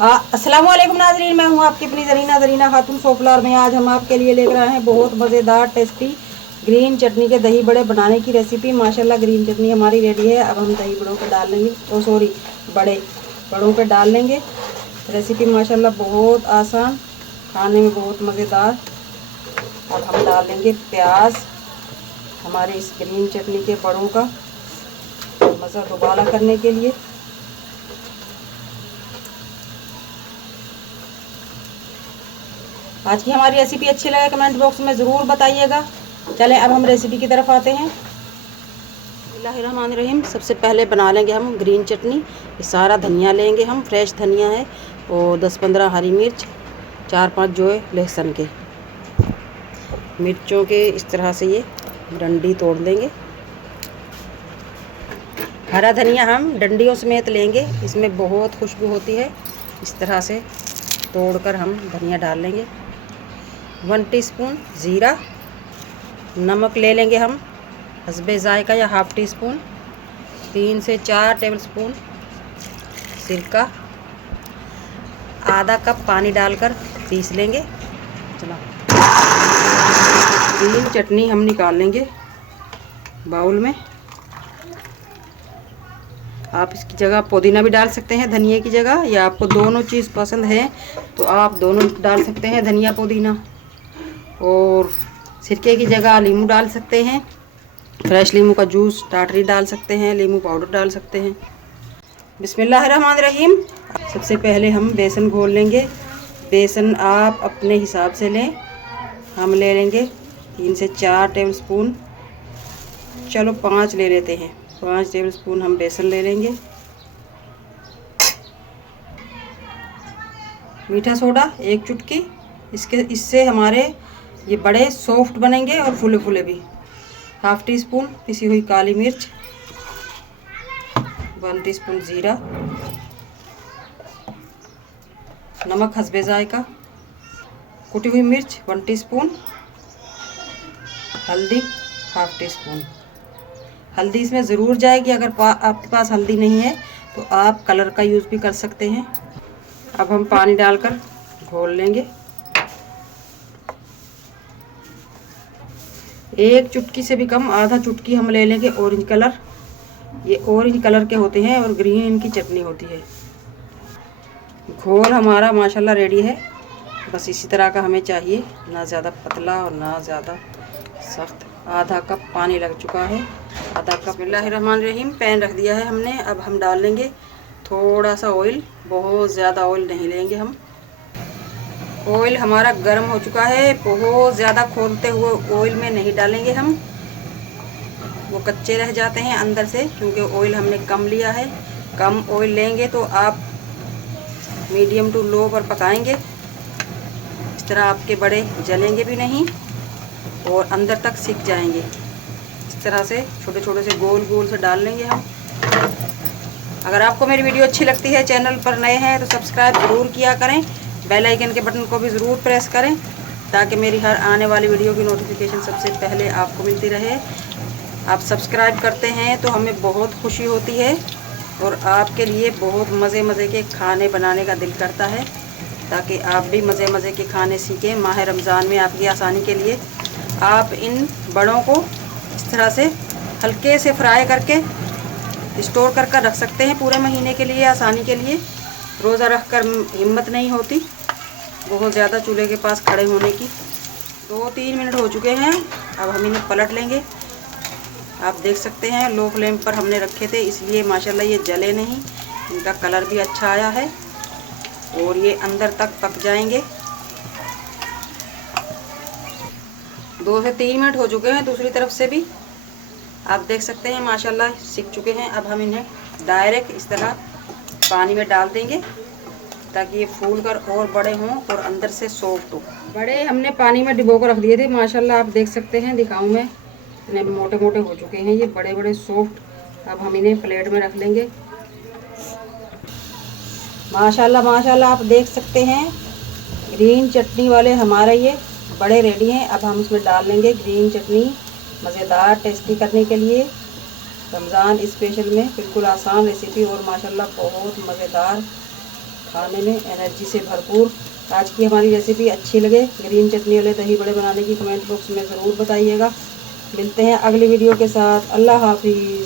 अस्सलाम वालेकुम नाजरीन, मैं हूँ आपकी अपनी ज़रीना खातून सोफलार में। आज हम आपके लिए लेकर आए हैं बहुत मज़ेदार टेस्टी ग्रीन चटनी के दही बड़े बनाने की रेसिपी। माशाल्लाह ग्रीन चटनी हमारी रेडी है। अब हम दही बड़ों पे डाल लेंगे, बड़ों पे डाल लेंगे। रेसिपी माशाल्लाह बहुत आसान, खाने में बहुत मज़ेदार। अब हम डाल लेंगे प्याज हमारे इस ग्रीन चटनी के बड़ों का मज़ा दोबारा करने के लिए। आज की हमारी रेसिपी अच्छी लगे कमेंट बॉक्स में ज़रूर बताइएगा। चलें अब हम रेसिपी की तरफ आते हैं। बिस्मिल्लाहिर्रहमानिर्रहीम। सबसे पहले बना लेंगे हम ग्रीन चटनी। ये सारा धनिया लेंगे हम, फ्रेश धनिया है, और 10-15 हरी मिर्च, 4-5 जो है लहसुन के। मिर्चों के इस तरह से ये डंडी तोड़ लेंगे। हरा धनिया हम डंडियों समेत लेंगे, इसमें बहुत खुशबू होती है। इस तरह से तोड़कर हम धनिया डाल लेंगे। 1 टीस्पून ज़ीरा, नमक ले लेंगे हम हस्बे ज़ायका या हाफ़ टी स्पून, 3 से 4 टेबलस्पून सिरका, आधा कप पानी डालकर पीस लेंगे। चलो ग्रीन चटनी हम निकाल लेंगे बाउल में। आप इसकी जगह पुदीना भी डाल सकते हैं धनिया की जगह, या आपको दोनों चीज़ पसंद है तो आप दोनों डाल सकते हैं, धनिया पुदीना। और सिरके की जगह नींबू डाल सकते हैं, फ्रेश नींबू का जूस, टाटरी डाल सकते हैं, नींबू पाउडर डाल सकते हैं। बिस्मिल्लाहिर्रहमानिर्रहीम। सबसे पहले हम बेसन घोल लेंगे। बेसन आप अपने हिसाब से लें, हम ले लेंगे 3 से 4 टेबलस्पून, चलो 5 ले लेते हैं। 5 टेबलस्पून हम बेसन ले लेंगे। मीठा सोडा 1 चुटकी, इससे हमारे ये बड़े सॉफ्ट बनेंगे और फूले फूले भी। हाफ़ टी स्पून पिसी हुई काली मिर्च, 1 टीस्पून ज़ीरा, नमक हस्बे ज़ायका, कुटी हुई मिर्च 1 टीस्पून, हल्दी हाफ़ टी स्पून। हल्दी इसमें ज़रूर जाएगी। अगर आपके पास हल्दी नहीं है तो आप कलर का यूज़ भी कर सकते हैं। अब हम पानी डालकर घोल लेंगे। 1 चुटकी से भी कम, आधा चुटकी हम ले लेंगे ऑरेंज कलर। ये ऑरेंज कलर के होते हैं और ग्रीन इनकी चटनी होती है। घोल हमारा माशाल्लाह रेडी है। बस इसी तरह का हमें चाहिए, ना ज़्यादा पतला और ना ज़्यादा सख्त। आधा कप पानी लग चुका है, आधा कप। बिस्मिल्लाहिर्रहमानिर्रहीम। पैन रख दिया है हमने। अब हम डाल लेंगे थोड़ा सा ऑयल, बहुत ज़्यादा ऑयल नहीं लेंगे हम। ऑयल हमारा गर्म हो चुका है। बहुत ज़्यादा खोलते हुए ऑयल में नहीं डालेंगे हम, वो कच्चे रह जाते हैं अंदर से, क्योंकि ऑयल हमने कम लिया है। कम ऑयल लेंगे तो आप मीडियम टू लो पर पकाएंगे। इस तरह आपके बड़े जलेंगे भी नहीं और अंदर तक सिक जाएंगे। इस तरह से छोटे छोटे से गोल गोल से डाल लेंगे हम। अगर आपको मेरी वीडियो अच्छी लगती है, चैनल पर नए हैं तो सब्सक्राइब ज़रूर किया करें। बेल आइकन के बटन को भी ज़रूर प्रेस करें ताकि मेरी हर आने वाली वीडियो की नोटिफिकेशन सबसे पहले आपको मिलती रहे। आप सब्सक्राइब करते हैं तो हमें बहुत खुशी होती है और आपके लिए बहुत मज़े के खाने बनाने का दिल करता है, ताकि आप भी मज़े के खाने सीखें। माह रमज़ान में आपकी आसानी के लिए आप इन बड़ों को इस तरह से हल्के से फ्राई करके स्टोर कर रख सकते हैं पूरे महीने के लिए, आसानी के लिए। रोज़ा रख कर हिम्मत नहीं होती बहुत ज़्यादा चूल्हे के पास खड़े होने की। 2-3 मिनट हो चुके हैं। अब हम इन्हें पलट लेंगे। आप देख सकते हैं लो फ्लेम पर हमने रखे थे, इसलिए माशाल्लाह ये जले नहीं। इनका कलर भी अच्छा आया है और ये अंदर तक पक जाएंगे। 2 से 3 मिनट हो चुके हैं। दूसरी तरफ से भी आप देख सकते हैं माशाल्लाह सिक चुके हैं। अब हम इन्हें डायरेक्ट इस तरह पानी में डाल देंगे ताकि ये फूल कर और बड़े हों और अंदर से सॉफ्ट हो। बड़े हमने पानी में डिबो कर रख दिए थे। माशाल्लाह आप देख सकते हैं, दिखाऊं मैं, इतने मोटे मोटे हो चुके हैं ये, बड़े सॉफ्ट। अब हम इन्हें प्लेट में रख लेंगे। माशाल्लाह आप देख सकते हैं ग्रीन चटनी वाले हमारे ये बड़े रेडी हैं। अब हम इसमें डाल लेंगे ग्रीन चटनी, मज़ेदार टेस्टी करने के लिए। रमज़ान स्पेशल में बिल्कुल आसान रेसिपी और माशाल्लाह बहुत मज़ेदार खाने में एनर्जी से भरपूर। आज की हमारी रेसिपी अच्छी लगे ग्रीन चटनी वाले दही बड़े बनाने की कमेंट बॉक्स में ज़रूर बताइएगा। मिलते हैं अगली वीडियो के साथ। अल्लाह हाफिज़।